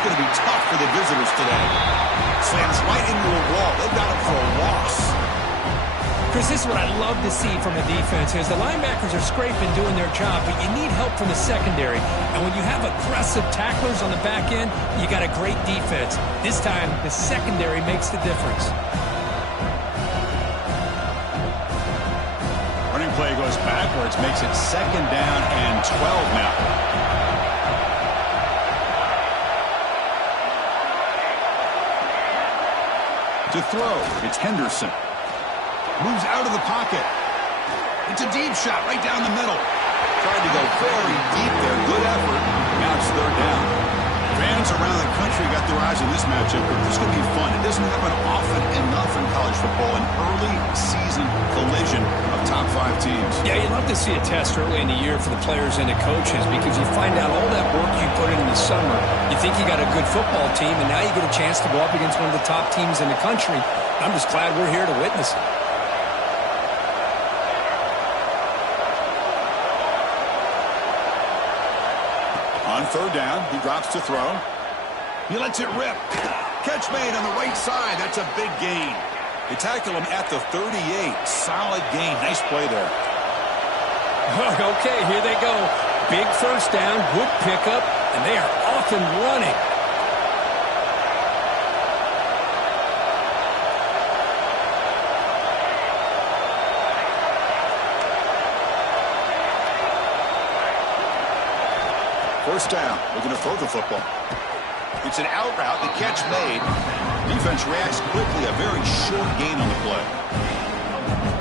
is going to be tough for the visitors today. Slams right into a wall. They've got him for a loss. Chris, this is what I love to see from a defense is the linebackers are scraping, doing their job, but you need help from the secondary. And when you have aggressive tacklers on the back end, you got a great defense. This time, the secondary makes the difference. Running play goes backwards, makes it 2nd down and 12 now. To throw, it's Henderson. Moves out of the pocket. It's a deep shot right down the middle. Tried to go very deep there. Good effort. Now it's 3rd down. Fans around the country got their eyes on this matchup. This is going to be fun. It doesn't happen often enough in college football. An early season collision of top 5 teams. Yeah, you'd love to see a test early in the year for the players and the coaches because you find out all that work you put in the summer. You think you got a good football team, and now you get a chance to go up against one of the top teams in the country. I'm just glad we're here to witness it. On 3rd down, he drops to throw. He lets it rip. Catch made on the right side. That's a big gain. They tackle him at the 38. Solid gain. Nice play there. Okay, here they go. Big 1st down, good pickup, and they are off and running. First down, looking to throw the football. It's an out route, the catch made. Defense reacts quickly, a very short gain on the play.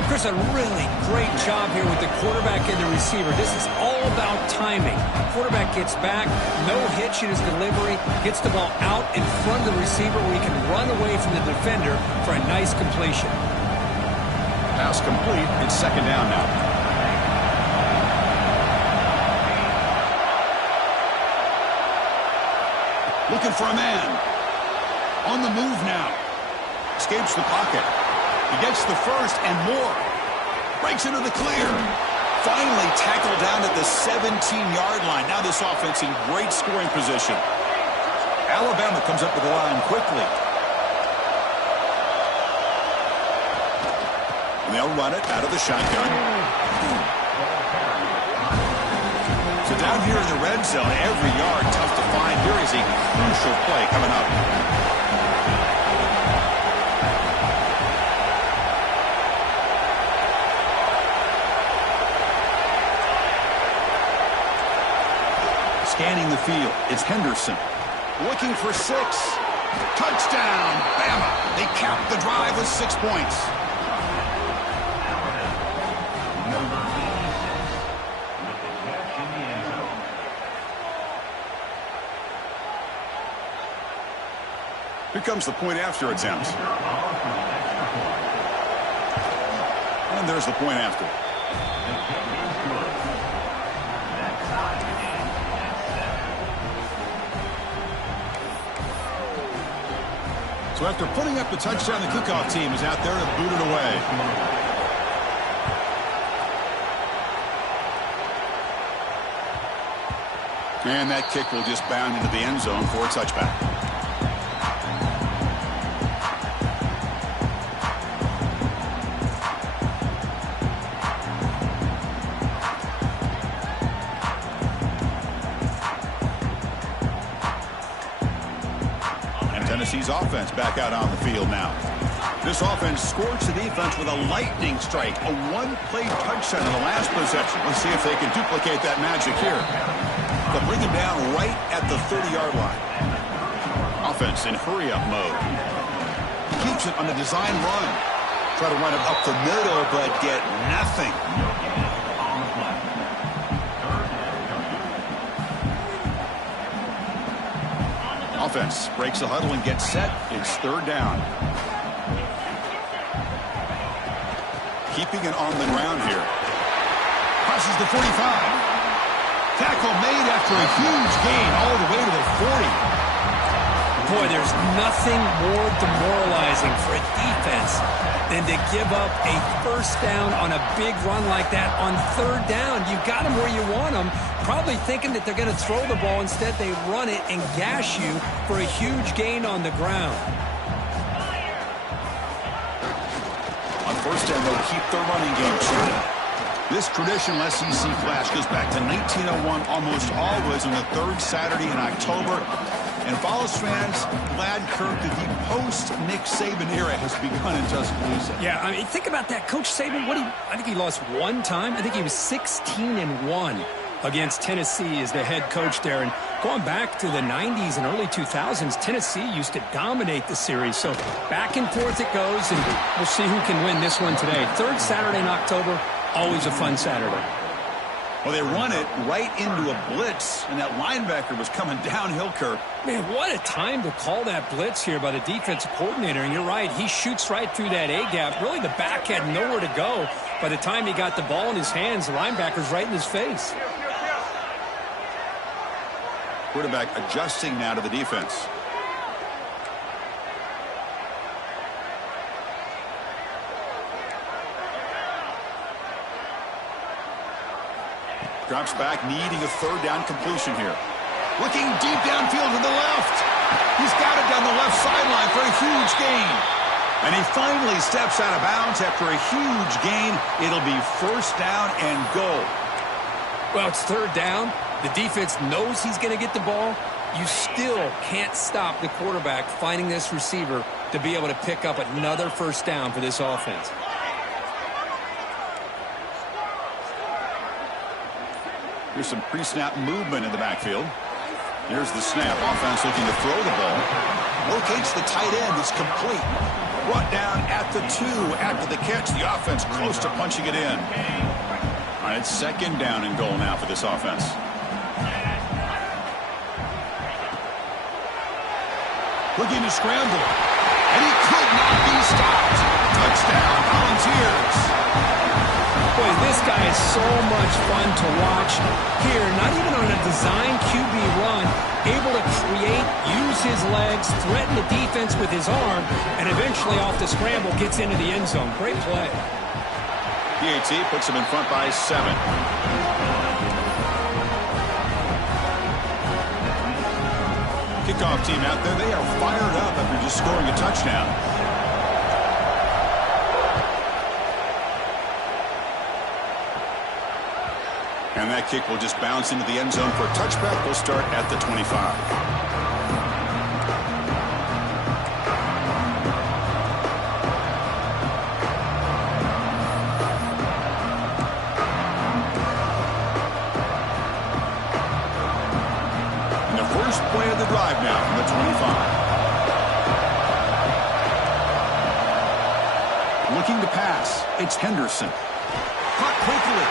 Chris, a really great job here with the quarterback and the receiver. This is all about timing. Quarterback gets back, no hitch in his delivery, gets the ball out in front of the receiver where he can run away from the defender for a nice completion. Pass complete, it's 2nd down now. Looking for a man. On the move now. Escapes the pocket. He gets the 1st and more. Breaks into the clear. Finally tackled down at the 17-yard line. Now this offense in great scoring position. Alabama comes up to the line quickly. And they'll run it out of the shotgun. So down here in the red zone, every yard tough to find. Here is a crucial play coming up. Scanning the field, it's Henderson. Looking for 6. Touchdown, Bama. They cap the drive with 6 points. Here comes the point after attempt. And there's the point after. So after putting up the touchdown, the kickoff team is out there to boot it away. And that kick will just bound into the end zone for a touchback. Tennessee's offense back out on the field now. This offense scorched the defense with a lightning strike. A 1-play touchdown in the last possession. Let's see if they can duplicate that magic here. They'll bring him down right at the 30-yard line. Offense in hurry-up mode. Keeps it on the design run. Try to run it up the middle, but get nothing. Offense breaks the huddle and gets set. It's 3rd down. Keeping it on the ground here. Crosses the 45. Tackle made after a huge gain all the way to the 40. Boy, there's nothing more demoralizing for a defense than to give up a first down on a big run like that on third down. You got them where you want them, probably thinking that they're going to throw the ball. Instead, they run it and gash you for a huge gain on the ground. On first down, they'll keep their running game true. This traditional SEC flash goes back to 1901, almost always on the third Saturday in October. And Vols fans glad, Kirk, that the post-Nick Saban era has begun in Tuscaloosa. Yeah, I mean, think about that. Coach Saban, I think he lost one time. I think he was 16-1 against Tennessee as the head coach there. And going back to the 90s and early 2000s, Tennessee used to dominate the series. So back and forth it goes, and we'll see who can win this one today. Third Saturday in October, always a fun Saturday. Well, they run it right into a blitz, and that linebacker was coming downhill, Kirk. Man, what a time to call that blitz here by the defensive coordinator. And you're right, he shoots right through that A-gap. Really, the back had nowhere to go. By the time he got the ball in his hands, the linebacker's right in his face. Quarterback adjusting now to the defense. Drops back, needing a third down completion here. Looking deep downfield to the left. He's got it down the left sideline for a huge gain. And he finally steps out of bounds after a huge gain. It'll be first down and goal. Well, it's third down. The defense knows he's going to get the ball. You still can't stop the quarterback finding this receiver to be able to pick up another first down for this offense. Here's some pre-snap movement in the backfield. Here's the snap. Offense looking to throw the ball. Locates the tight end. It's complete. Brought down at the 2 after the catch. The offense close to punching it in. All right, second down and goal now for this offense. Looking to scramble. And he could not be stopped. Touchdown, Volunteers. Boy, this guy is so much fun to watch here. Not even on a design QB run, able to create, use his legs, threaten the defense with his arm, and eventually off the scramble gets into the end zone. Great play. PAT puts him in front by 7. Kickoff team out there, they are fired up after just scoring a touchdown. And that kick will just bounce into the end zone for a touchback. We'll start at the 25. And the first play of the drive now from the 25. Looking to pass. It's Henderson. Caught quickly.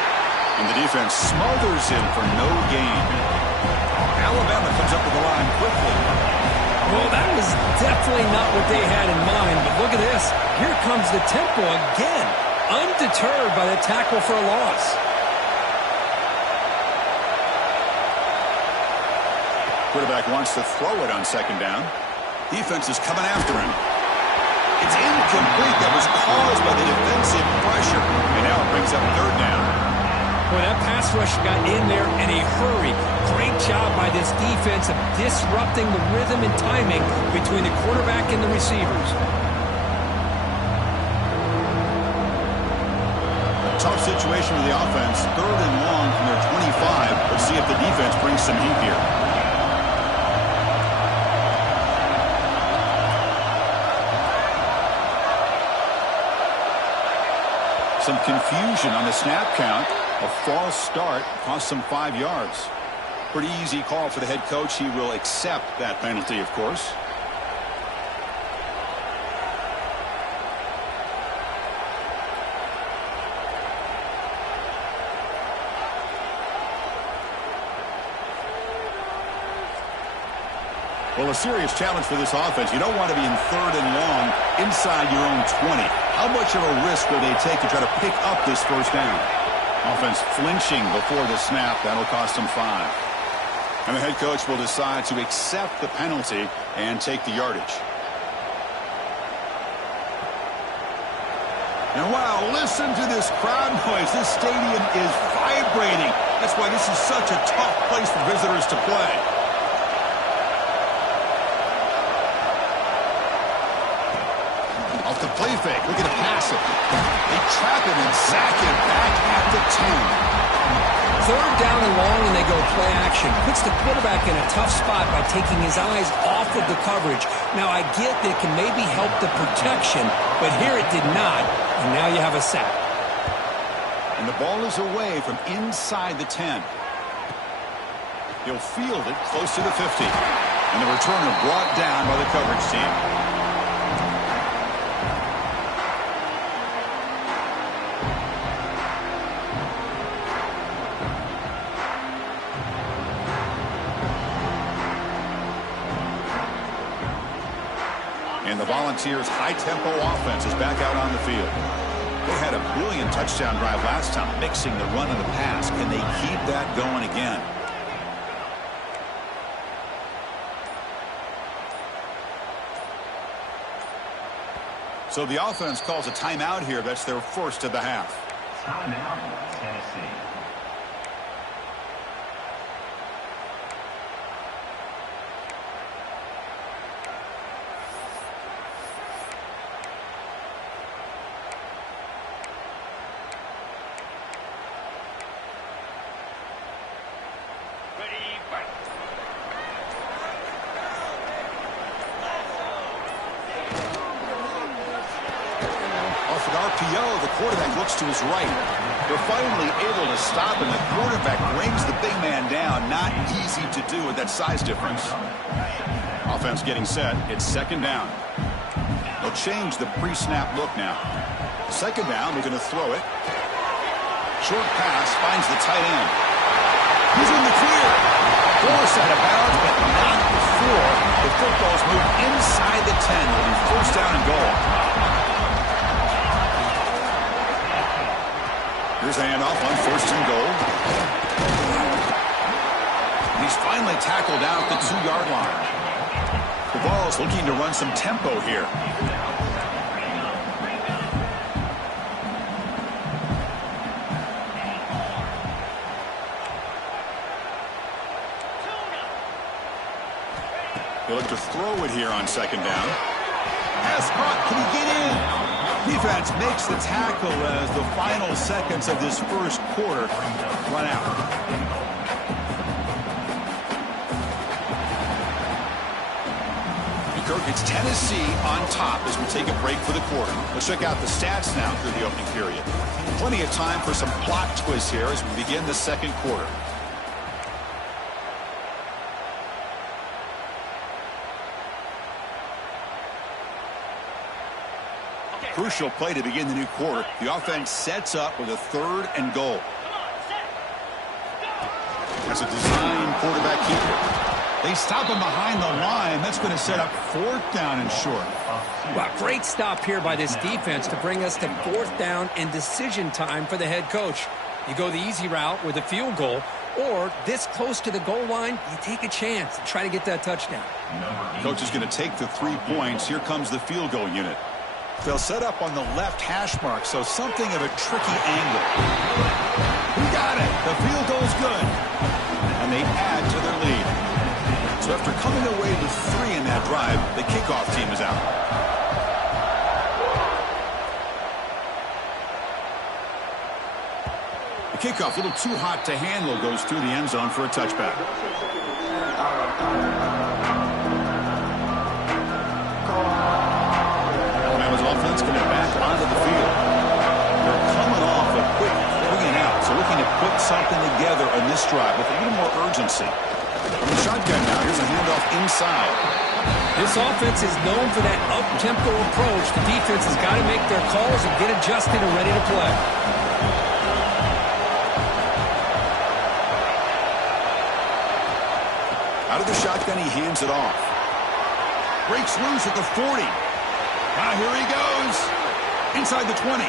And the defense smothers him for no gain. Alabama comes up to the line quickly. Well, that was definitely not what they had in mind, but look at this. Here comes the tempo again, undeterred by the tackle for a loss. Quarterback wants to throw it on second down. Defense is coming after him. It's incomplete. That was caused by the defensive pressure. And now it brings up third down. Well, that pass rush got in there in a hurry. Great job by this defense of disrupting the rhythm and timing between the quarterback and the receivers. Tough situation for the offense. Third and long from their 25. Let's see if the defense brings some heat here. Some confusion on the snap count. A false start cost them 5 yards. Pretty easy call for the head coach. He will accept that penalty, of course. Well, a serious challenge for this offense. You don't want to be in third and long inside your own 20. How much of a risk will they take to try to pick up this first down? Offense flinching before the snap. That'll cost them 5. And the head coach will decide to accept the penalty and take the yardage. And wow, listen to this crowd noise. This stadium is vibrating. That's why this is such a tough place for visitors to play. Off the play fake, looking to pass it. They trap him and sack him back at the 10. Third down and long, and they go play action. Puts the quarterback in a tough spot by taking his eyes off of the coverage. Now, I get that it can maybe help the protection, but here it did not, and now you have a sack. And the ball is away from inside the 10. He'll field it close to the 50. And the returner brought down by the coverage team. And the Volunteers' high-tempo offense is back out on the field. They had a brilliant touchdown drive last time, mixing the run and the pass. Can they keep that going again? So the offense calls a timeout here. That's their first of the half. Timeout, Tennessee. RPO, the quarterback looks to his right. They're finally able to stop him. The quarterback brings the big man down. Not easy to do with that size difference. Offense getting set. It's second down. They'll change the pre-snap look now. Second down, they're going to throw it. Short pass finds the tight end. He's in the clear. Forced out of bounds, but not before the football's moved inside the 10. It'll be first down and goal. Here's a handoff on first and goal. He's finally tackled out the 2-yard line. The ball's looking to run some tempo here. They look to throw it here on second down. Pass caught. Can he get in? Defense makes the tackle as the final seconds of this first quarter run out. Kirk, it's Tennessee on top as we take a break for the quarter. Let's check out the stats now through the opening period. Plenty of time for some plot twists here as we begin the second quarter. Crucial play to begin the new quarter. The offense sets up with a third and goal. That's a design quarterback keeper. They stop him behind the line. That's going to set up fourth down and short. Wow, great stop here by this defense to bring us to fourth down and decision time for the head coach. You go the easy route with a field goal, or this close to the goal line, you take a chance and try to get that touchdown. Coach is going to take the 3 points. Here comes the field goal unit. They'll set up on the left hash mark, so something of a tricky angle. We got it. The field goal's good. And they add to their lead. So after coming away with 3 in that drive, the kickoff team is out. The kickoff, a little too hot to handle, goes through the end zone for a touchback. Offense coming back onto the field. They're coming off a quick 3 and out, so looking to put something together on this drive with a little more urgency. From the shotgun now, here's a handoff inside. This offense is known for that up-tempo approach. The defense has got to make their calls and get adjusted and ready to play. Out of the shotgun, he hands it off. Breaks loose at the 40. Now here he goes. Inside the 20.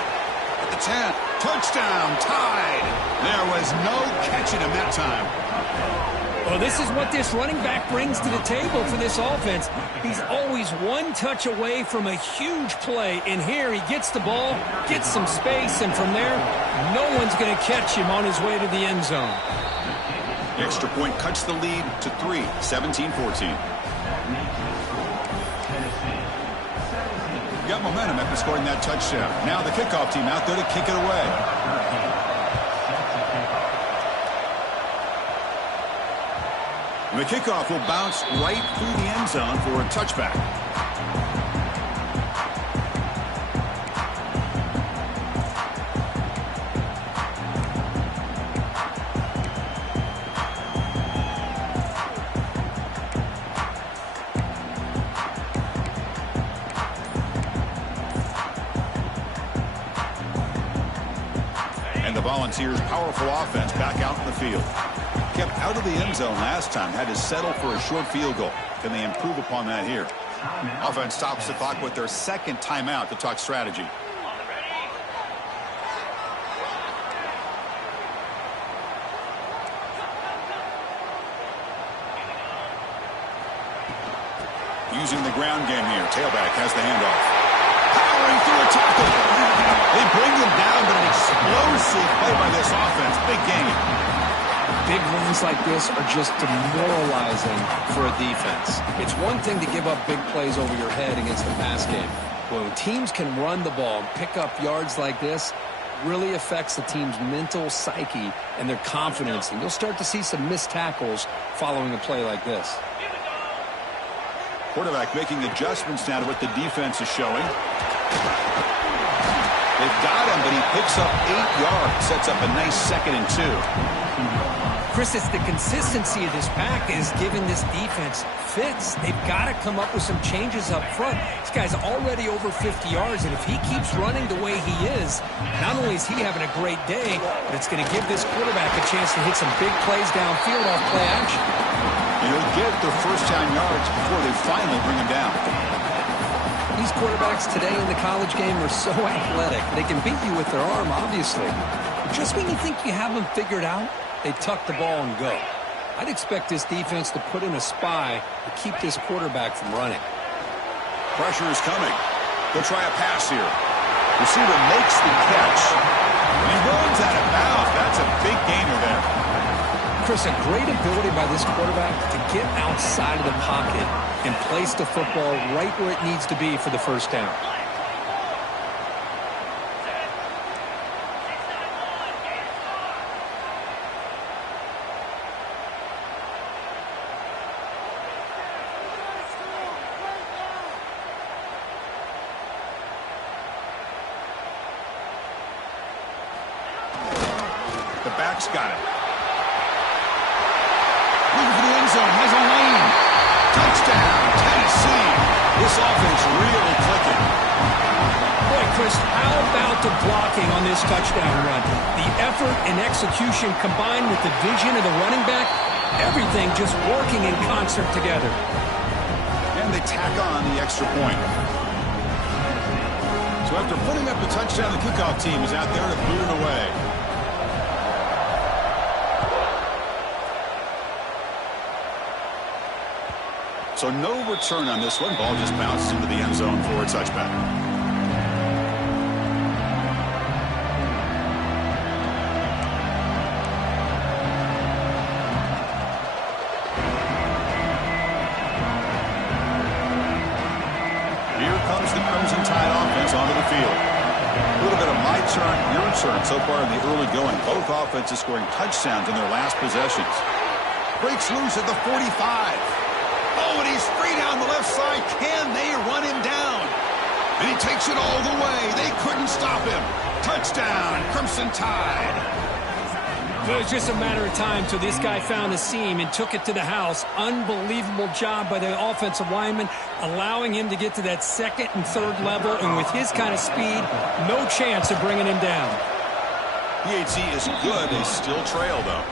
At the 10, touchdown, tied. There was no catching him that time. Well, this is what this running back brings to the table for this offense. He's always one touch away from a huge play. And here he gets the ball, gets some space, and from there, no one's going to catch him on his way to the end zone. The extra point cuts the lead to 3, 17-14. Got momentum after scoring that touchdown. Now the kickoff team out there to kick it away. The kickoff will bounce right through the end zone for a touchback. And the Volunteers' powerful offense back out in the field. Kept out of the end zone last time, had to settle for a short field goal. Can they improve upon that here? Offense stops the clock with their second timeout to talk strategy. Using the ground game here. Tailback has the handoff. Powering through a tackle. They bring him down, but an explosive play by this offense. Big game. Big runs like this are just demoralizing for a defense. It's one thing to give up big plays over your head against the pass game. But when teams can run the ball and pick up yards like this, really affects the team's mental psyche and their confidence. And you'll start to see some missed tackles following a play like this. Quarterback making adjustments now to what the defense is showing. They've got him, but he picks up 8 yards, sets up a nice 2nd and 2. Chris, it's the consistency of this pack is giving this defense fits. They've got to come up with some changes up front. This guy's already over 50 yards, and if he keeps running the way he is, not only is he having a great day, but it's going to give this quarterback a chance to hit some big plays downfield off play action. He'll get their first-down yards before they finally bring him down. These quarterbacks today in the college game are so athletic. They can beat you with their arm, obviously. But just when you think you have them figured out, they tuck the ball and go. I'd expect this defense to put in a spy to keep this quarterback from running. Pressure is coming. They'll try a pass here. Receiver makes the catch. He runs out of bounds. That's a big gainer there. Chris, a great ability by this quarterback to get outside of the pocket and place the football right where it needs to be for the first down. The back's got it. Looking for the end zone. Has a lane. Touchdown, Tennessee. This offense really clicking. Boy, Chris, how about the blocking on this touchdown run? The effort and execution combined with the vision of the running back, everything just working in concert together. And they tack on the extra point. So after putting up the touchdown, the kickoff team is out there to boot it away. So no return on this one. Ball just bounces into the end zone for a touchback. Here comes the Crimson Tide offense onto the field. A little bit of my turn, your turn so far in the early going. Both offenses scoring touchdowns in their last possessions. Breaks loose at the 45. Oh, and he's free down the left side. Can they run him down? And he takes it all the way. They couldn't stop him. Touchdown, Crimson Tide. It was just a matter of time till this guy found a seam and took it to the house. Unbelievable job by the offensive lineman, allowing him to get to that second and third level. And with his kind of speed, no chance of bringing him down. PAT is good. They still trail, though.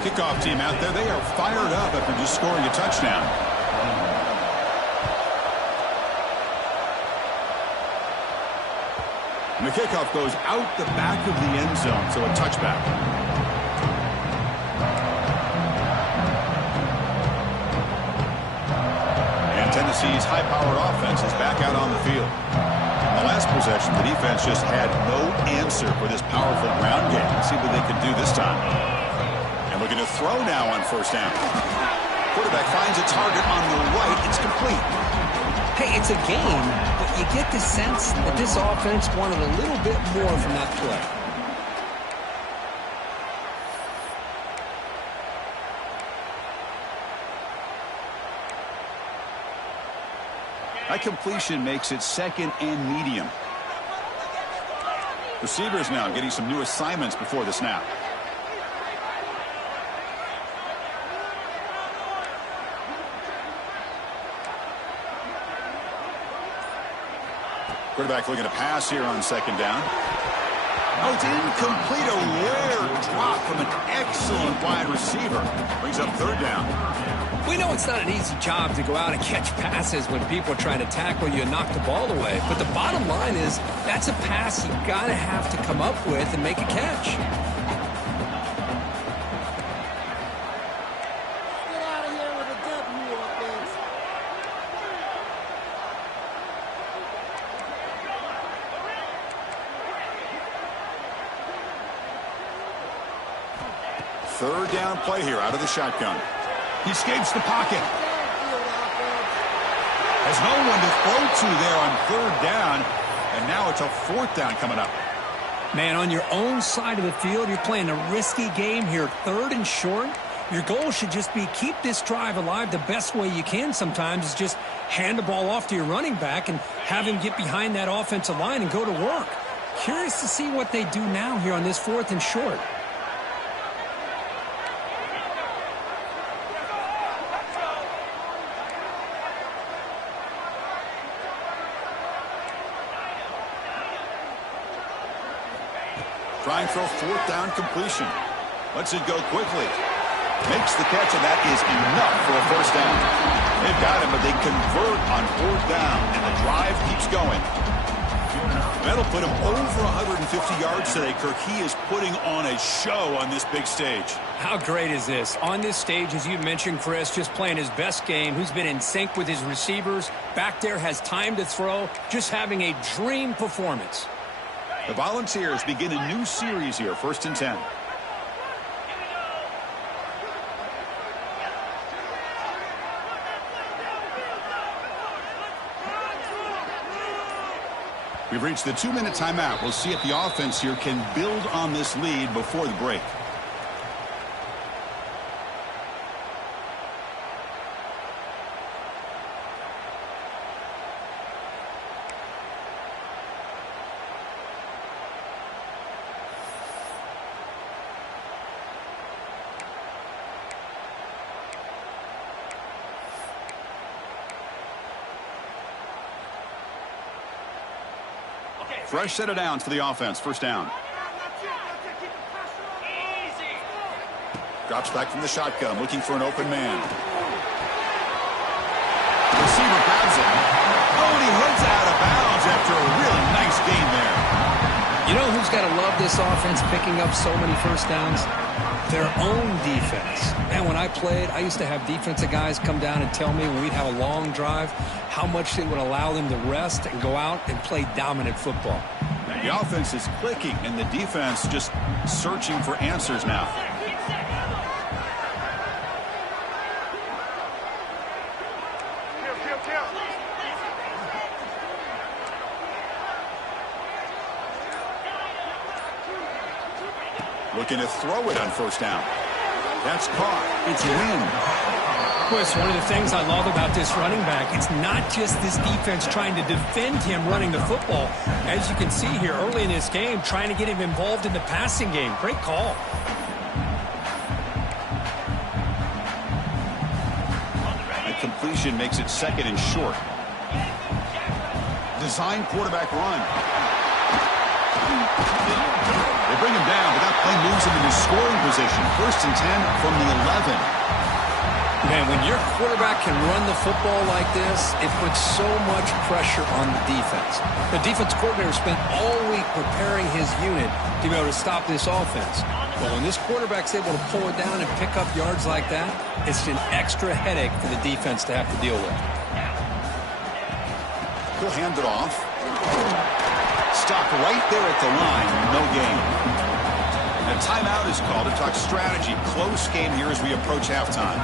Kickoff team out there, they are fired up after just scoring a touchdown. And the kickoff goes out the back of the end zone, so a touchback. And Tennessee's high-powered offense is back out on the field. In the last possession, the defense just had no answer for this powerful ground game. Let's see what they can do this time. And looking to throw now on first down. Quarterback finds a target on the right. It's complete. Hey, it's a game, but you get the sense that this offense wanted a little bit more from that play. That completion makes it second and medium. Receivers now getting some new assignments before the snap. Quarterback looking to pass here on second down. Oh, it's incomplete. A rare drop from an excellent wide receiver. Brings up third down. We know it's not an easy job to go out and catch passes when people are trying to tackle you and knock the ball away. But the bottom line is that's a pass you got to have to come up with and make a catch. Third down play here out of the shotgun. He escapes the pocket. Has no one to throw to there on third down. And now it's a fourth down coming up. Man, on your own side of the field, you're playing a risky game here. Third and short. Your goal should just be keep this drive alive the best way you can sometimes is just hand the ball off to your running back and have him get behind that offensive line and go to work. Curious to see what they do now here on this fourth and short. Trying for a fourth down completion. Lets it go quickly. Makes the catch, and that is enough for a first down. They've got him, but they convert on fourth down, and the drive keeps going. That'll put him over 150 yards today, Kirk. He is putting on a show on this big stage. How great is this? On this stage, as you mentioned, Chris, just playing his best game. Who's been in sync with his receivers. Back there has time to throw. Just having a dream performance. The Volunteers begin a new series here, 1st and 10. We've reached the 2-minute timeout. We'll see if the offense here can build on this lead before the break. Fresh set of downs for the offense. First down. Drops back from the shotgun, looking for an open man. Receiver grabs it. Oh, and he heads out of bounds after a really nice gain there. You know who's got to love this offense picking up so many first downs? Their own defense. Man, when I played, I used to have defensive guys come down and tell me when we'd have a long drive how much it would allow them to rest and go out and play dominant football. The offense is clicking, and the defense just searching for answers now. Looking to throw it on first down. That's caught. It's in. Chris, one of the things I love about this running back, it's not just this defense trying to defend him running the football. As you can see here early in this game, trying to get him involved in the passing game. Great call. A completion makes it second and short. Design quarterback run. They bring him down, but that play moves him into scoring position. 1st and 10 from the 11. Man, when your quarterback can run the football like this, it puts so much pressure on the defense. The defense coordinator spent all week preparing his unit to be able to stop this offense. But when this quarterback's able to pull it down and pick up yards like that, it's an extra headache for the defense to have to deal with. He'll hand it off. Stopped right there at the line. No gain. A timeout is called to talk strategy. Close game here as we approach halftime.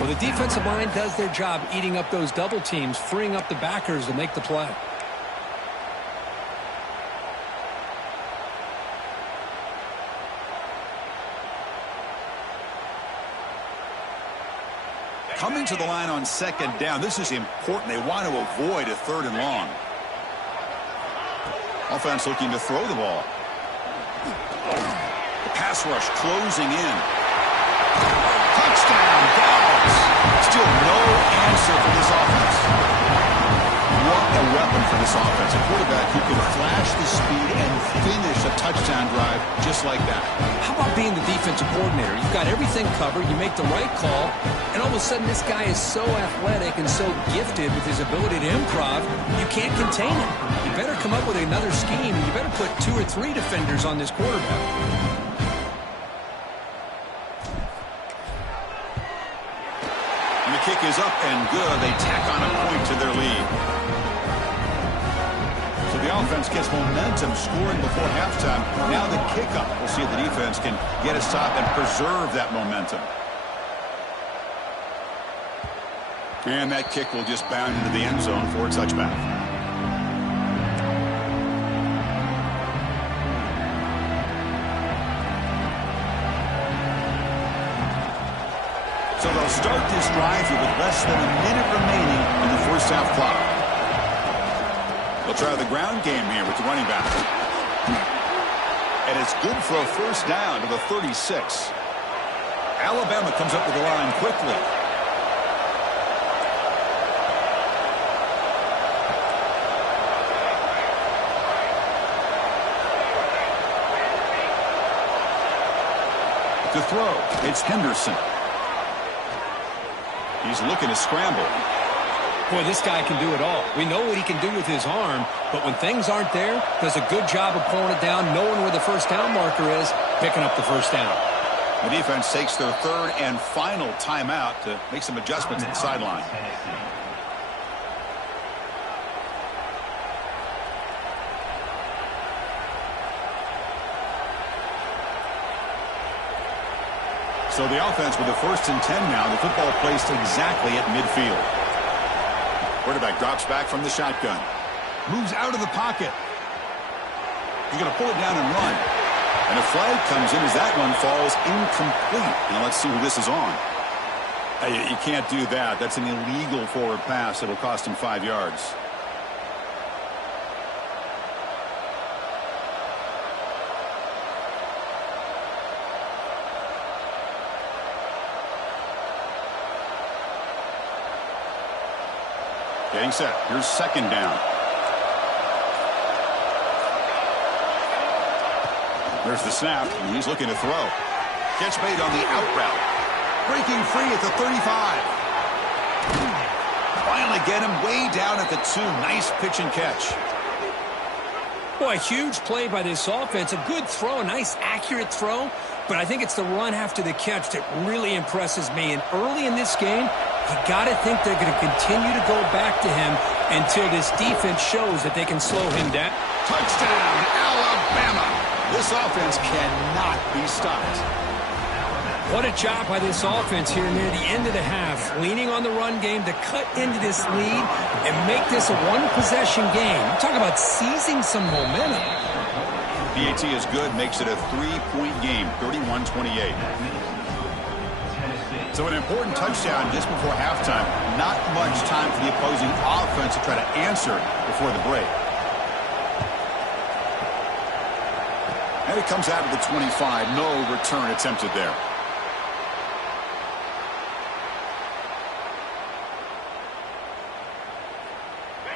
Well, the defensive line does their job eating up those double teams, freeing up the backers to make the play. Coming to the line on second down. This is important. They want to avoid a third and long. Offense looking to throw the ball. The pass rush closing in. Touchdown, Dogs. Still no answer for this offense. What a weapon for this offense. A quarterback who can flash the speed and finish a touchdown drive just like that. How about being the defensive coordinator? You've got everything covered. You make the right call. And all of a sudden, this guy is so athletic and so gifted with his ability to improv, you can't contain him. You better come up with another scheme. You better put 2 or 3 defenders on this quarterback. And the kick is up and good. They tack on a point to their lead. So the offense gets momentum scoring before halftime. Now the kickoff. We'll see if the defense can get a stop and preserve that momentum. And that kick will just bound into the end zone for a touchback. So they'll start this drive here with less than a minute remaining in the first half clock. They'll try the ground game here with the running back. And it's good for a first down to the 36. Alabama comes up with the line quickly. To throw, it's Henderson. He's looking to scramble. Boy, this guy can do it all. We know what he can do with his arm, but when things aren't there, does a good job of pulling it down, knowing where the first down marker is, picking up the first down. The defense takes their third and final timeout to make some adjustments at the sideline. So the offense with the 1st and 10 now. The football placed exactly at midfield. Quarterback drops back from the shotgun. Moves out of the pocket. He's going to pull it down and run. And a flag comes in as that one falls incomplete. Now let's see who this is on. You can't do that. That's an illegal forward pass. It'll cost him 5 yards. Getting set. Here's second down. There's the snap. And he's looking to throw. Catch made on the out route. Breaking free at the 35. Finally get him way down at the 2. Nice pitch and catch. Boy, huge play by this offense. A good throw, a nice accurate throw. But I think it's the run after the catch that really impresses me. And early in this game, you got to think they're going to continue to go back to him until this defense shows that they can slow him down. Touchdown, Alabama. This offense cannot be stopped. What a job by this offense here near the end of the half, leaning on the run game to cut into this lead and make this a one-possession game. You talk about seizing some momentum. PAT is good, makes it a 3-point game, 31-28. So an important touchdown just before halftime. Not much time for the opposing offense to try to answer before the break. And it comes out of the 25. No return attempted there.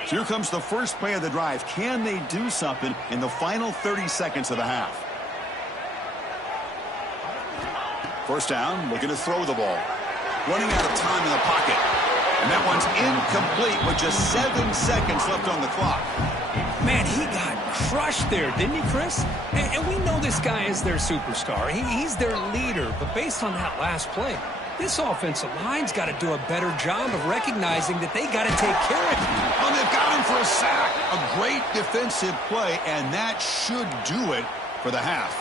So here comes the first play of the drive. Can they do something in the final 30 seconds of the half? First down, looking to throw the ball. Running out of time in the pocket. And that one's incomplete with just 7 seconds left on the clock. Man, he got crushed there, didn't he, Chris? And we know this guy is their superstar. He's their leader. But based on that last play, this offensive line's got to do a better job of recognizing that they got to take care of him. Oh, they've got him for a sack. A great defensive play, and that should do it for the half.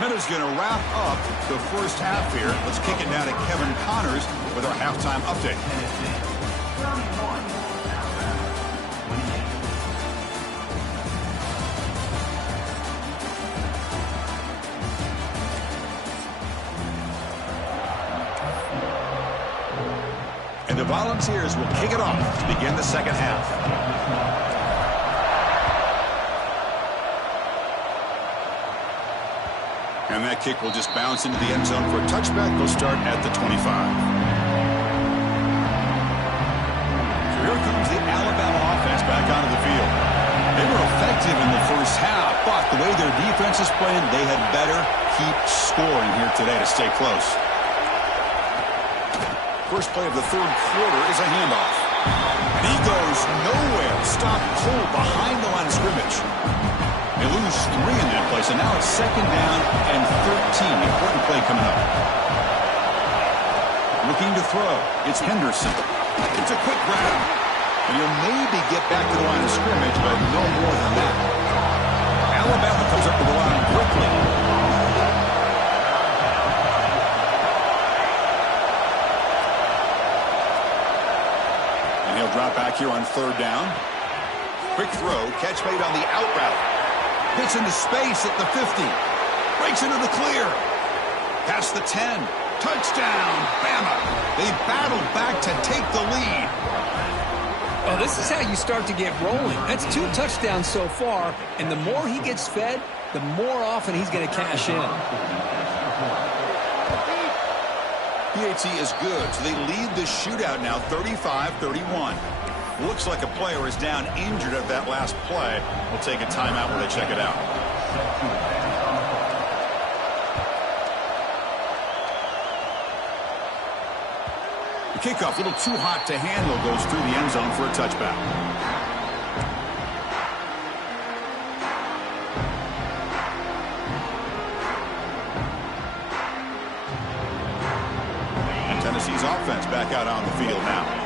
Minutes going to wrap up the first half here. Let's kick it down to Kevin Connors with our halftime update. And the Volunteers will kick it off to begin the second half. And that kick will just bounce into the end zone for a touchback. They'll start at the 25. So here comes the Alabama offense back onto the field. They were effective in the first half, but the way their defense is playing, they had better keep scoring here today to stay close. First play of the third quarter is a handoff. And he goes nowhere. Stopped cold behind the line of scrimmage. They lose 3 in that play, so now it's second down and 13. Important play coming up. Looking to throw. It's Henderson. It's a quick grab. And he'll maybe get back to the line of scrimmage, but no more than that. Alabama comes up to the line quickly. And he'll drop back here on third down. Quick throw. Catch made on the out route. Gets into space at the 50. Breaks into the clear. Past the 10. Touchdown, Bama. They battle back to take the lead. Oh, this is how you start to get rolling. That's 2 touchdowns so far, and the more he gets fed, the more often he's going to cash in. PAT is good, so they lead the shootout now 35-31. Looks like a player is down injured at that last play. We'll take a timeout while they check it out. The kickoff, a little too hot to handle, goes through the end zone for a touchback. And Tennessee's offense back out on the field now.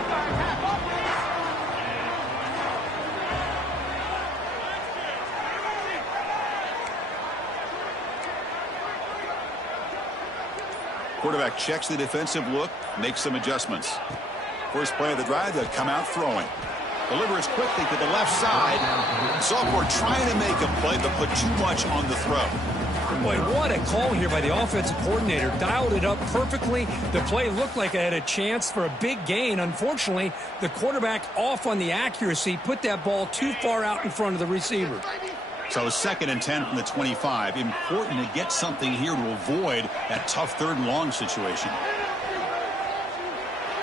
Quarterback checks the defensive look, makes some adjustments. First play of the drive, they'll come out throwing. Delivers quickly to the left side. Sophomore trying to make a play, but put too much on the throw. Boy, what a call here by the offensive coordinator. Dialed it up perfectly. The play looked like it had a chance for a big gain. Unfortunately, the quarterback off on the accuracy, put that ball too far out in front of the receiver. So 2nd and 10 from the 25. Important to get something here to avoid that tough 3rd and long situation.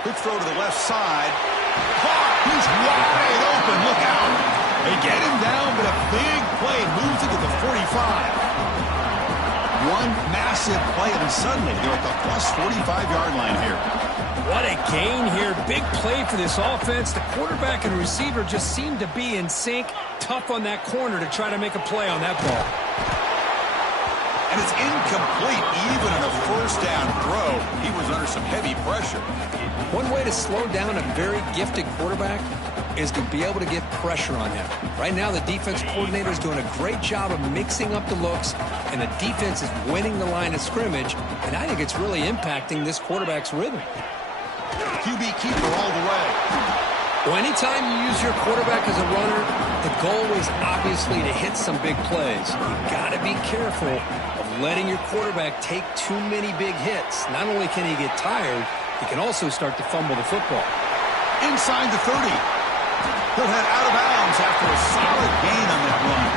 Quick throw to the left side. Caught. He's wide open. Look out. They get him down, but a big play moves it to the 45. One massive play, and suddenly they're at the plus 45-yard line here. What a gain here. Big play for this offense. The quarterback and receiver just seem to be in sync. Tough on that corner to try to make a play on that ball. And it's incomplete. Even on a first down throw, he was under some heavy pressure. One way to slow down a very gifted quarterback is to be able to get pressure on him. Right now, the defense coordinator is doing a great job of mixing up the looks, and the defense is winning the line of scrimmage, and I think it's really impacting this quarterback's rhythm. QB keeper all the way. Well, anytime you use your quarterback as a runner, the goal is obviously to hit some big plays. You've got to be careful of letting your quarterback take too many big hits. Not only can he get tired, he can also start to fumble the football. Inside the 30. He'll head out of bounds after a solid gain on that run.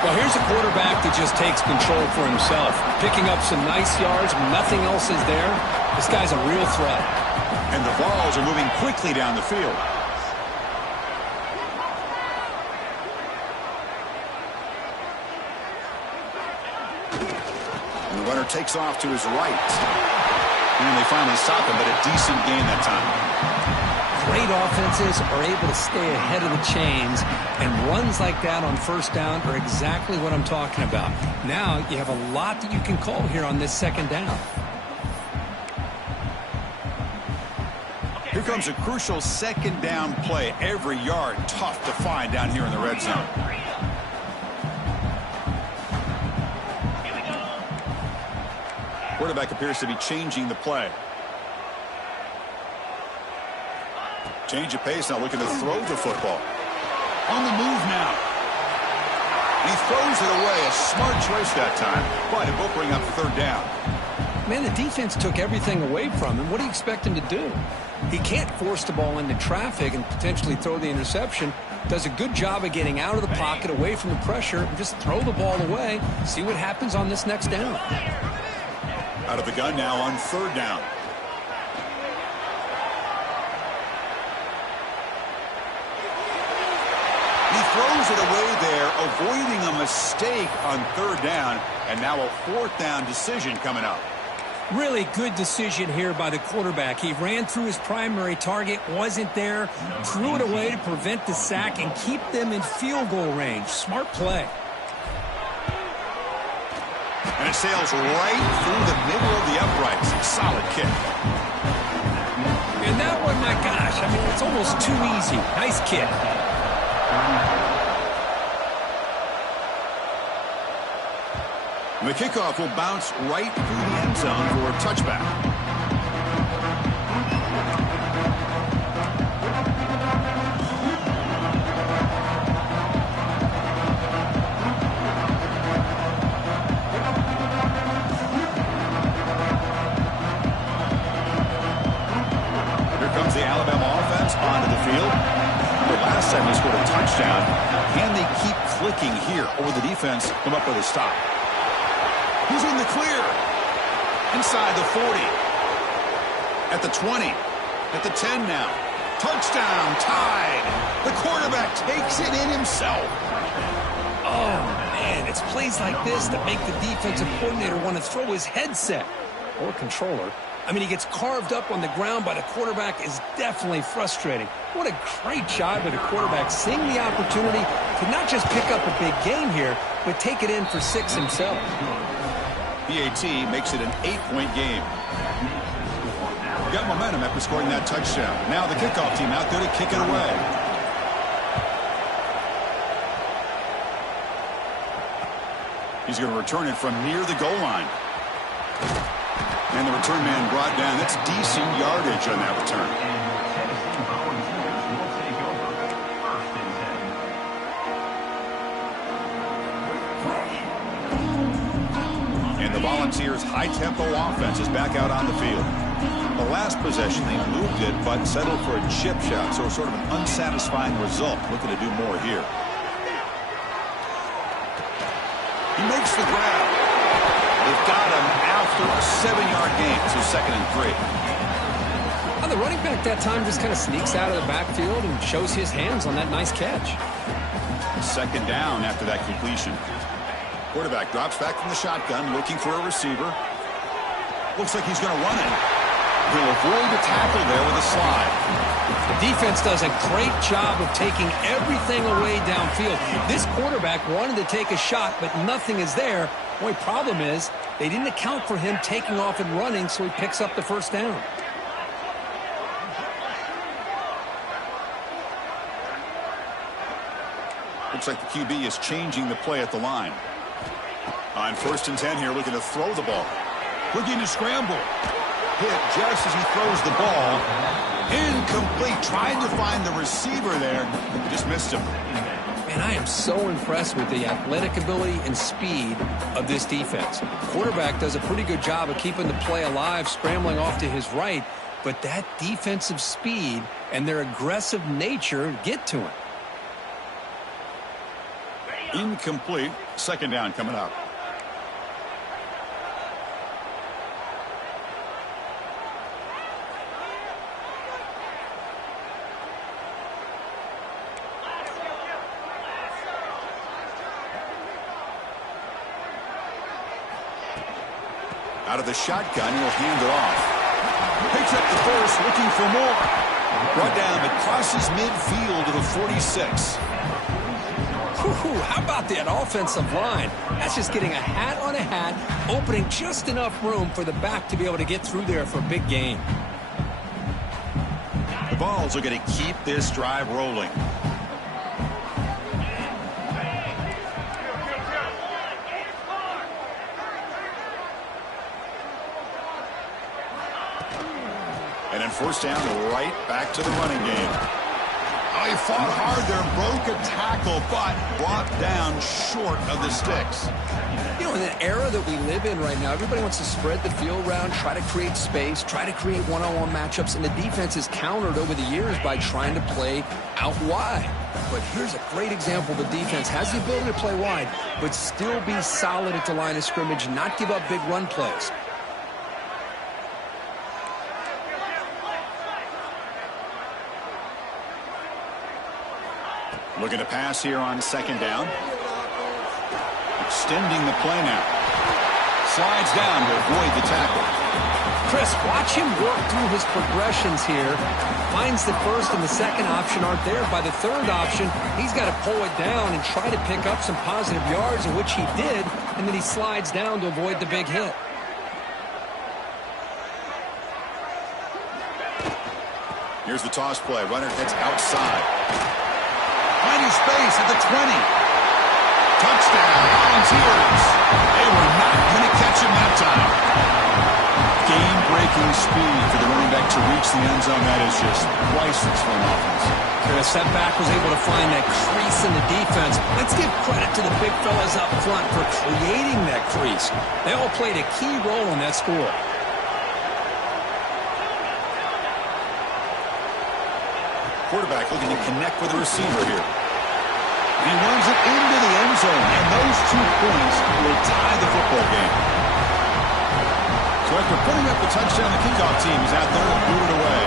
Well, here's a quarterback that just takes control for himself. Picking up some nice yards, nothing else is there. This guy's a real threat. And the balls are moving quickly down the field. And the runner takes off to his right. And they finally stop him, but a decent gain that time. Great offenses are able to stay ahead of the chains, and runs like that on first down are exactly what I'm talking about. Now you have a lot that you can call here on this second down. Here comes a crucial second down play. Every yard tough to find down here in the red zone. Quarterback appears to be changing the play. Change of pace, now looking to throw the football. On the move now. He throws it away. A smart choice that time, but it will bring up third down. Man, the defense took everything away from him. What do you expect him to do? He can't force the ball into traffic and potentially throw the interception. Does a good job of getting out of the pocket, away from the pressure, and just throw the ball away. See what happens on this next down. Out of the gun now on third down. He throws it away there, avoiding a mistake on third down, and now a fourth down decision coming up. Really good decision here by the quarterback. He ran through his primary target, wasn't there, threw it away to prevent the sack and keep them in field goal range. Smart play. And it sails right through the middle of the uprights. Solid kick. And that one, my gosh, I mean, it's almost too easy. Nice kick. The kickoff will bounce right through the end zone for a touchback. Here comes the Alabama offense onto the field. The last time they scored a touchdown. Can they keep clicking here, or will the defense come up with a stop? He's in the clear. Inside the 40. At the 20. At the 10 now. Touchdown, tied. The quarterback takes it in himself. Oh, man, it's plays like this that make the defensive coordinator want to throw his headset or controller. I mean, he gets carved up on the ground by the quarterback is definitely frustrating. What a great job by the quarterback seeing the opportunity to not just pick up a big gain here, but take it in for 6 himself. PAT makes it an 8-point game. Got momentum after scoring that touchdown. Now the kickoff team out there to kick it away. He's going to return it from near the goal line. And the return man brought down. That's decent yardage on that return. And the Volunteers' high-tempo offense is back out on the field. The last possession, they moved it, but settled for a chip shot, so sort of an unsatisfying result. Looking to do more here. He makes the grab. They've got him after a 7-yard gain, so 2nd and 3. Well, the running back that time just kind of sneaks out of the backfield and shows his hands on that nice catch. 2nd down after that completion. Quarterback drops back from the shotgun, looking for a receiver. Looks like he's going to run it. He'll avoid the tackle there with a slide. The defense does a great job of taking everything away downfield. This quarterback wanted to take a shot, but nothing is there. The only problem is they didn't account for him taking off and running, so he picks up the first down. Looks like the QB is changing the play at the line. On 1st and 10 here, looking to throw the ball. Looking to scramble. Hit just as he throws the ball. Incomplete. Trying to find the receiver there. Just missed him. Man, I am so impressed with the athletic ability and speed of this defense. Quarterback does a pretty good job of keeping the play alive, scrambling off to his right. But that defensive speed and their aggressive nature get to him. Incomplete. 2nd down coming up. Out of the shotgun, he'll hand it off. Picks up the first, looking for more. Brought down, it crosses midfield to the 46. How about that offensive line? That's just getting a hat on a hat, opening just enough room for the back to be able to get through there for a big gain. The Vols are going to keep this drive rolling. And then first down, right back to the running game. Oh, he fought hard there, broke a tackle, but brought down short of the sticks. You know, in the era that we live in right now, everybody wants to spread the field around, try to create space, try to create one-on-one matchups, and the defense is countered over the years by trying to play out wide. But here's a great example. The defense has the ability to play wide, but still be solid at the line of scrimmage, not give up big run plays. Looking to pass here on second down. Extending the play now. Slides down to avoid the tackle. Chris, watch him work through his progressions here. Finds the first and the second option aren't there. By the third option, he's got to pull it down and try to pick up some positive yards, in which he did, and then he slides down to avoid the big hit. Here's the toss play. Runner heads outside. Finding space at the 20. Touchdown, Volunteers. They were not going to catch him that time. Game-breaking speed for the running back to reach the end zone. That is just priceless for an offense. The setback was able to find that crease in the defense. Let's give credit to the big fellas up front for creating that crease. They all played a key role in that score. Quarterback looking to connect with the receiver here. And he runs it into the end zone, and those 2 points will tie the football game. So after putting up the touchdown, the kickoff team is out there to boot it away.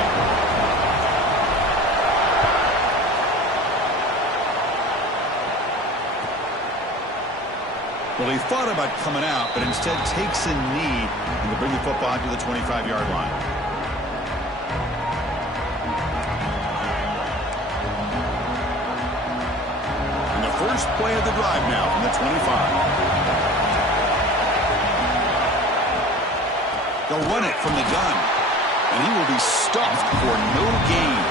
Well, he thought about coming out, but instead takes a knee and to bring the football to the 25-yard line. First play of the drive now from the 25. They'll run it from the gun, and he will be stuffed for no gain.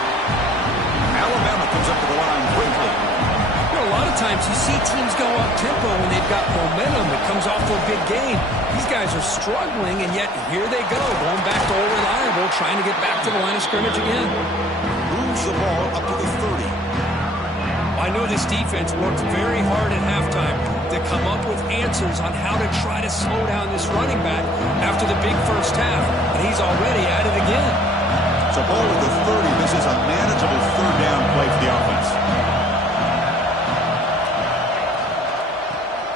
Alabama comes up to the line quickly. You know, a lot of times you see teams go up-tempo when they've got momentum. It comes off for a big gain. These guys are struggling, and yet here they go, going back to old reliable, trying to get back to the line of scrimmage again. Moves the ball up to the 30. I know this defense worked very hard at halftime to come up with answers on how to try to slow down this running back after the big first half, and he's already at it again. So ball at the 30. This is a manageable third down play for the offense.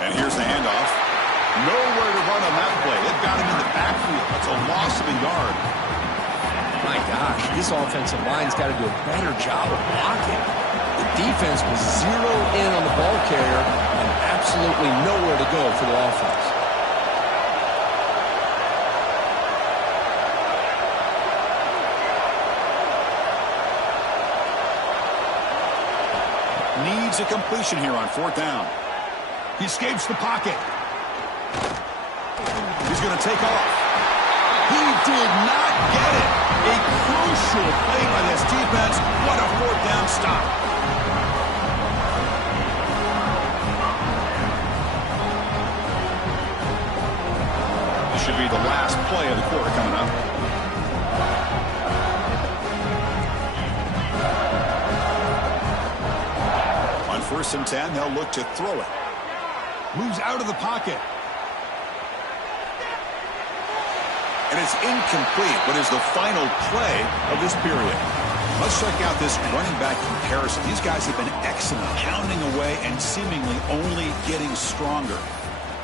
And here's the handoff. Nowhere to run on that play. They've got him in the backfield. That's a loss of a yard. My gosh, this offensive line's got to do a better job of blocking. The defense was zeroed in on the ball carrier and absolutely nowhere to go for the offense. Needs a completion here on fourth down. He escapes the pocket. He's going to take off. He did not get it. A crucial play by this defense. What a fourth down stop. This should be the last play of the quarter coming up. On 1st and 10, they'll look to throw it. Moves out of the pocket. And it's incomplete, but is the final play of this period. Let's check out this running back comparison. These guys have been excellent, pounding away and seemingly only getting stronger.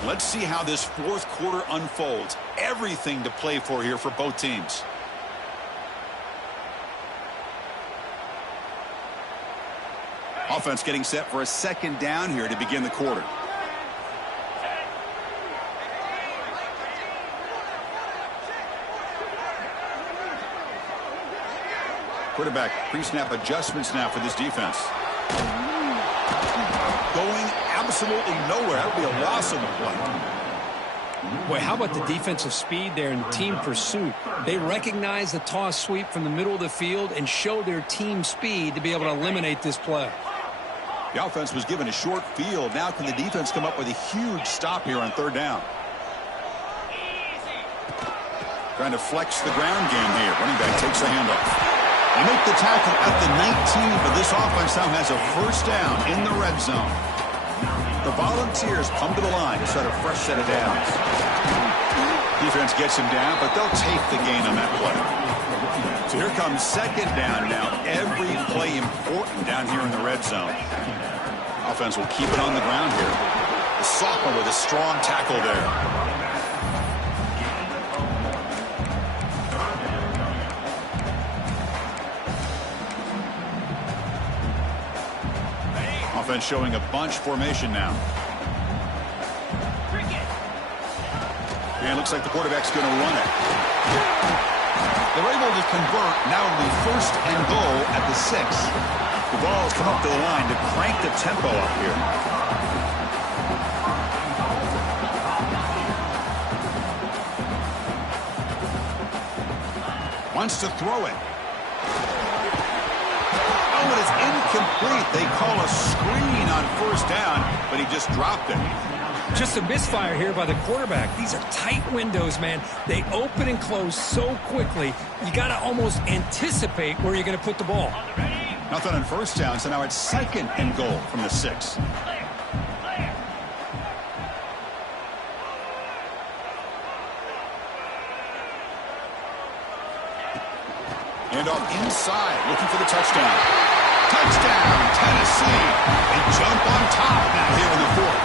Let's see how this fourth quarter unfolds. Everything to play for here for both teams. Offense getting set for a second down here to begin the quarter. Quarterback pre-snap adjustments now for this defense. Going absolutely nowhere. That would be a loss on the play. Boy, how about the defensive speed there and team pursuit? They recognize the toss sweep from the middle of the field and show their team speed to be able to eliminate this play. The offense was given a short field. Now can the defense come up with a huge stop here on third down? Trying to flex the ground game here. Running back takes the handoff. They make the tackle at the 19, but this offense now has a first down in the red zone. The Volunteers come to the line to start a fresh set of downs. Defense gets him down, but they'll take the gain on that play. So here comes second down now. Every play important down here in the red zone. Offense will keep it on the ground here. The sophomore with a strong tackle there. Offense showing a bunch formation now. And it looks like the quarterback's going to run it. They're able to convert. Now it'll be first and goal at the 6. The ball's come up to the line to crank the tempo up here. Wants to throw it. Oh, it is incomplete. They call a screen on first down, but he just dropped it. Just a misfire here by the quarterback. These are tight windows, man. They open and close so quickly, you got to almost anticipate where you're going to put the ball. Nothing on first down, so now it's second and goal from the 6. And off inside, looking for the touchdown. Touchdown, Tennessee. They jump on top now here in the 4th.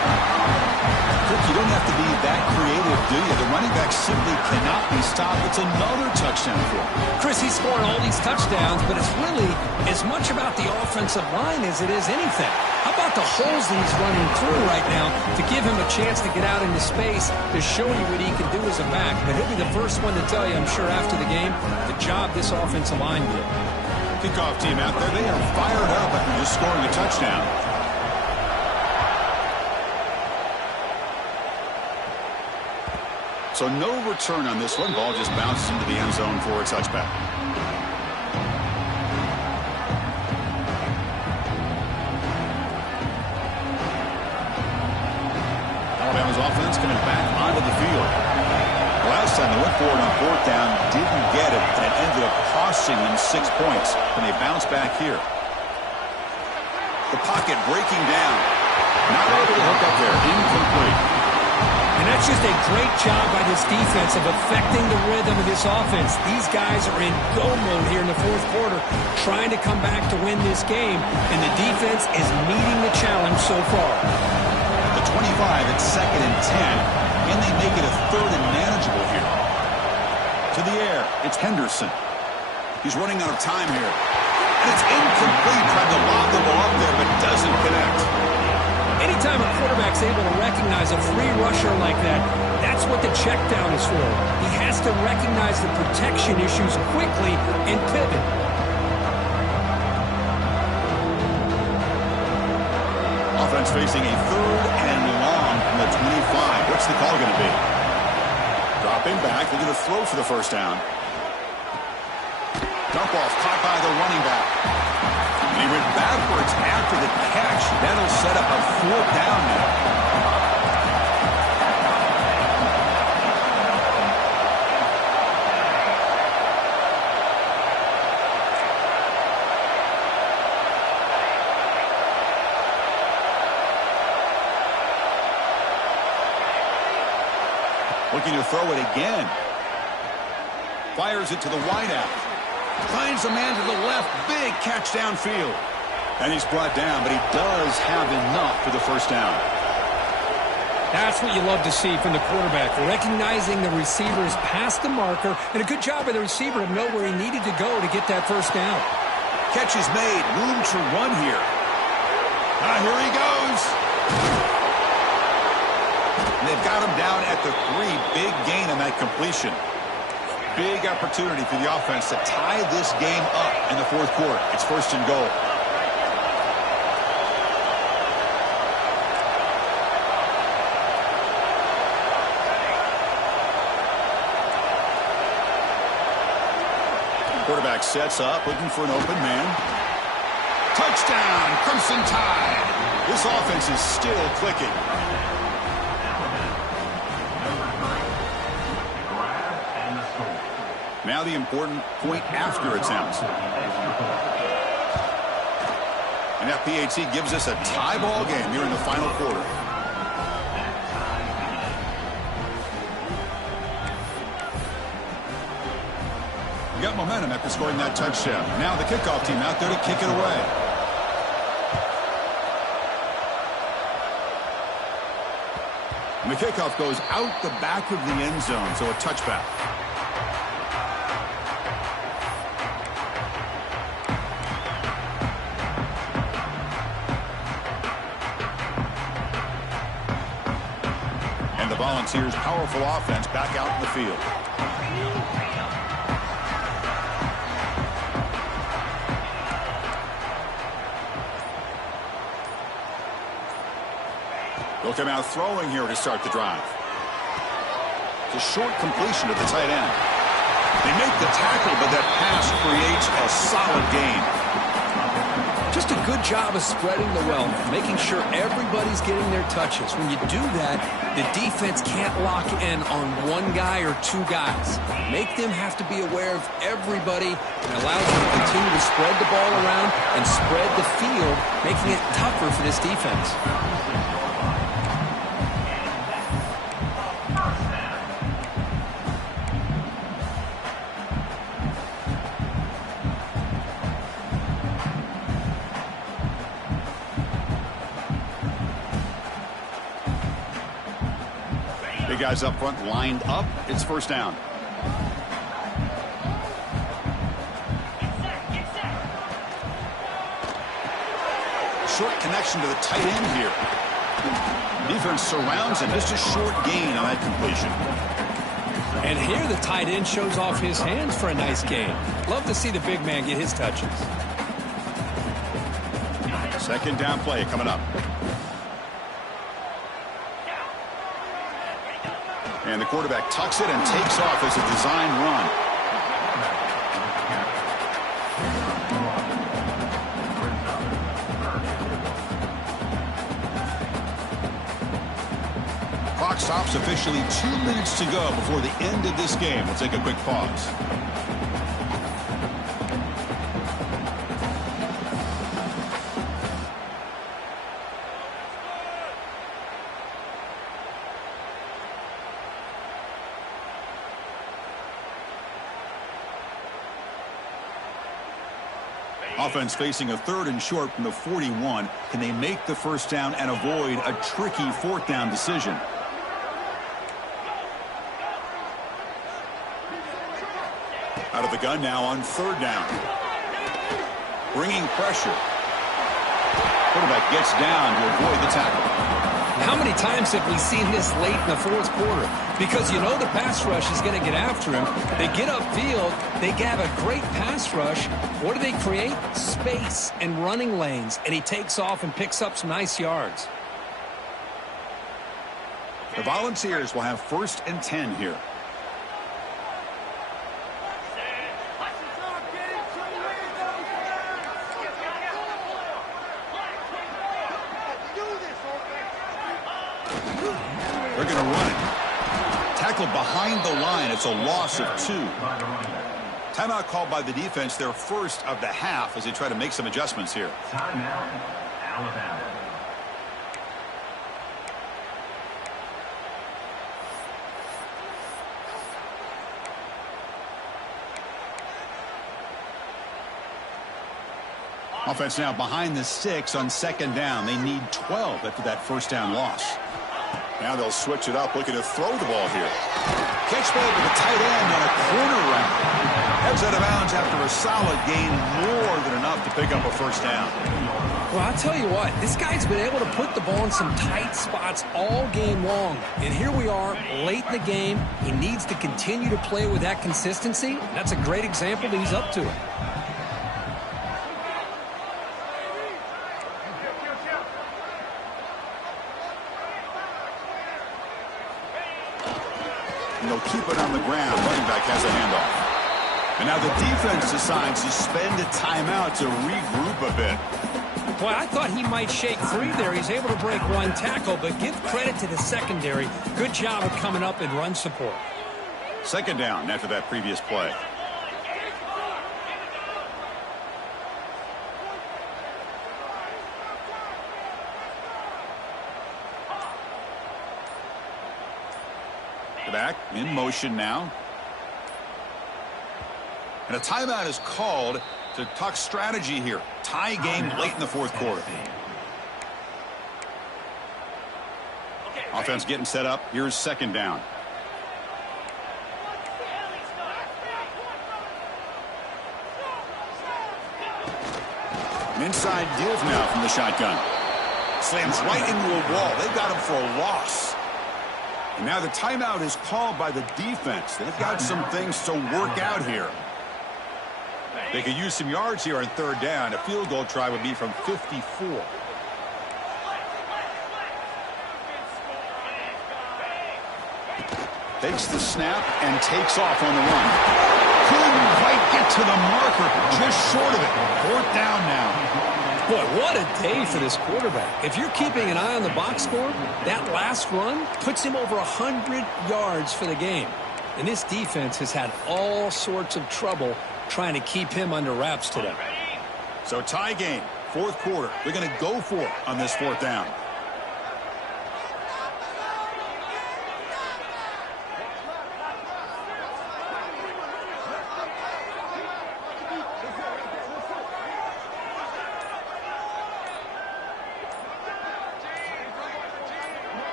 You don't have to be that creative, do you? The running back simply cannot be stopped. It's another touchdown for him. Chris, he's scoring all these touchdowns, but it's really as much about the offensive line as it is anything. How about the holes that he's running through right now to give him a chance to get out into space to show you what he can do as a back? But he'll be the first one to tell you, I'm sure, after the game, the job this offensive line did. Kickoff team out there, they are fired up after just scoring a touchdown. So no return on this one. Ball just bounces into the end zone for a touchback. Alabama's offense coming back onto the field. Last time they went for it on fourth down, didn't get it, and it ended up costing them 6 points. And they bounce back here. The pocket breaking down. Not able to hook up there. Incomplete. And that's just a great job by this defense of affecting the rhythm of this offense. These guys are in go mode here in the 4th quarter, trying to come back to win this game, and the defense is meeting the challenge so far. At the 25, it's second and 10, and they make it a third and manageable here. To the air, it's Henderson. He's running out of time here. And it's incomplete. Tried to lob the ball up there, but doesn't connect. Anytime a quarterback's able to recognize a free rusher like that, that's what the check down is for. He has to recognize the protection issues quickly and pivot. Offense facing a third and long from the 25. What's the call going to be? Dropping back, looking to throw for the first down. Dump off caught by the running back. He went backwards after the catch. That'll set up a fourth down now. Looking to throw it again. Fires it to the wideout. Finds a man to the left. Big catch downfield. And he's brought down, but he does have enough for the first down. That's what you love to see from the quarterback, recognizing the receivers past the marker, and a good job by the receiver to know where he needed to go to get that first down. Catch is made. Room to run here. Here he goes. And they've got him down at the 3. Big gain on that completion. Big opportunity for the offense to tie this game up in the fourth quarter. It's first and goal. Quarterback sets up, looking for an open man. Touchdown, Crimson Tide. This offense is still clicking. Now the important point after attempt. And that PAT gives us a tie ball game here in the final quarter. We got momentum after scoring that touchdown. Now the kickoff team out there to kick it away. And the kickoff goes out the back of the end zone, so a touchback. And the Volunteers' powerful offense back out in the field. They'll come out throwing here to start the drive. It's a short completion to the tight end. They make the tackle, but that pass creates a solid gain. Just a good job of spreading the wealth, making sure everybody's getting their touches. When you do that, the defense can't lock in on one guy or two guys. Make them have to be aware of everybody and allows them to continue to spread the ball around and spread the field, making it tougher for this defense. Guys up front lined up. It's first down. Short connection to the tight end here. Defense surrounds him. Just a short gain on that completion. And here the tight end shows off his hands for a nice gain. Love to see the big man get his touches. Second down play coming up. And the quarterback tucks it and takes off as a design run. Clock stops officially 2 minutes to go before the end of this game. We'll take a quick pause. Offense facing a third and short from the 41. Can they make the first down and avoid a tricky fourth down decision? Out of the gun now on third down. Bringing pressure. Quarterback gets down to avoid the tackle. How many times have we seen this late in the fourth quarter? Because you know the pass rush is going to get after him. They get upfield. They have a great pass rush. What do they create? Space and running lanes. And he takes off and picks up some nice yards. The Volunteers will have first and 10 here. They're going to run it. Tackled behind the line. It's a loss of 2. Timeout called by the defense, their first of the half, as they try to make some adjustments here. Timeout, Alabama. Offense now behind the 6 on second down. They need 12 after that first down loss. Now they'll switch it up, looking to throw the ball here. Catch ball to the tight end on a corner route. That Goes out of bounds after a solid gain, more than enough to pick up a first down. Well, I'll tell you what, this guy's been able to put the ball in some tight spots all game long. And here we are, late in the game. He needs to continue to play with that consistency. That's a great example that he's up to it. And they'll keep it on the ground. Running back has a handoff. And now the defense decides to spend a timeout to regroup a bit. Boy, I thought he might shake free there. He's able to break one tackle, but give credit to the secondary. Good job of coming up and run support. Second down after that previous play. Back in motion now. And a timeout is called to talk strategy here. Tie game late in the fourth quarter. Offense getting set up. Here's second down. An inside deals now from the shotgun. Slams right into a wall. They've got him for a loss. And now the timeout is called by the defense. They've got some things to work out here. They could use some yards here on third down. A field goal try would be from 54. Takes the snap and takes off on the run. Couldn't quite get to the marker. Just short of it. Fourth down now. Boy, what a day for this quarterback. If you're keeping an eye on the box score, that last run puts him over 100 yards for the game. And this defense has had all sorts of trouble trying to keep him under wraps today. So tie game, fourth quarter. They're going to go for it on this fourth down.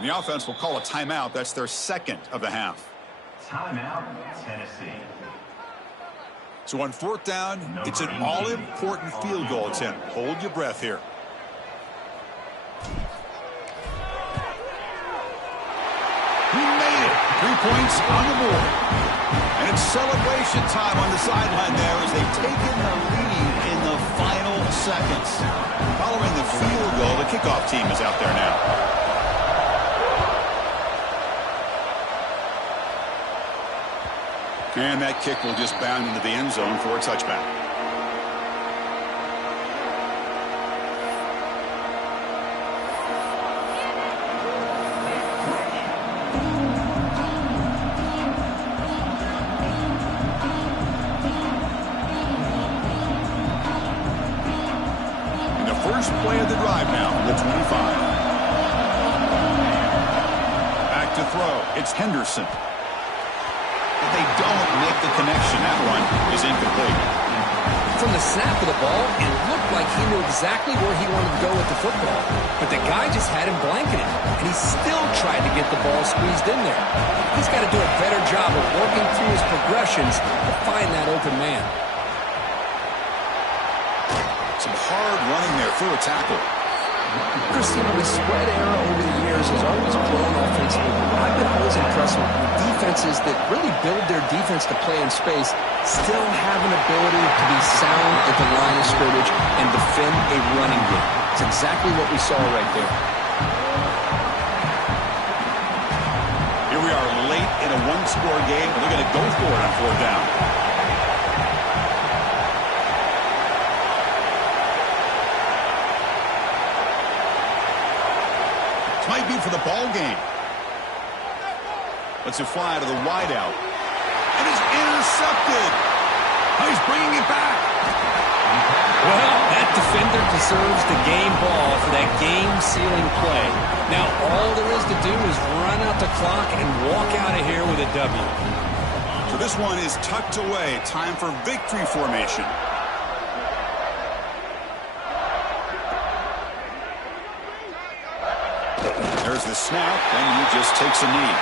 The offense will call a timeout. That's their second of the half. Timeout, Tennessee. So on fourth down, it's an all-important field goal attempt. Hold your breath here. He made it. 3 points on the board. And it's celebration time on the sideline there as they've taken the lead in the final seconds. Following the field goal, the kickoff team is out there now. And that kick will just bound into the end zone for a touchback. And the first play of the drive now from the 25. Back to throw. It's Henderson. But they don't make the connection. That one is incomplete. From the snap of the ball, it looked like he knew exactly where he wanted to go with the football. But the guy just had him blanketed, and he still tried to get the ball squeezed in there. He's got to do a better job of working through his progressions to find that open man. Some hard running there through a tackle. Christine, the spread era over the years has always grown offensively. I've been always impressed with defenses that really build their defense to play in space, still have an ability to be sound at the line of scrimmage and defend a running game. It's exactly what we saw right there. Here we are late in a one-score game. They're going to go for it on fourth down. Might be for the ball game. Let's it fly to the wideout. And it's intercepted. Oh, he's bringing it back. Well, that defender deserves the game ball for that game-sealing play. Now, all there is to do is run out the clock and walk out of here with a W. So this one is tucked away. Time for victory formation. There's the snap, and he just takes a knee.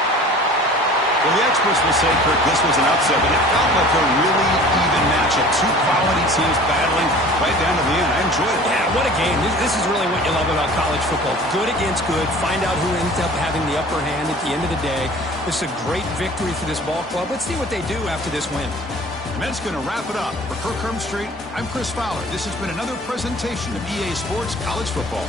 Well, the experts will say, Kirk, this was an upset, but it felt like a really even matchup. Two quality teams battling right down to the end. I enjoyed it. Yeah, what a game. This is really what you love about college football. Good against good. Find out who ends up having the upper hand at the end of the day. This is a great victory for this ball club. Let's see what they do after this win. And that's going to wrap it up. For Kirk Street, I'm Chris Fowler. This has been another presentation of EA Sports College Football.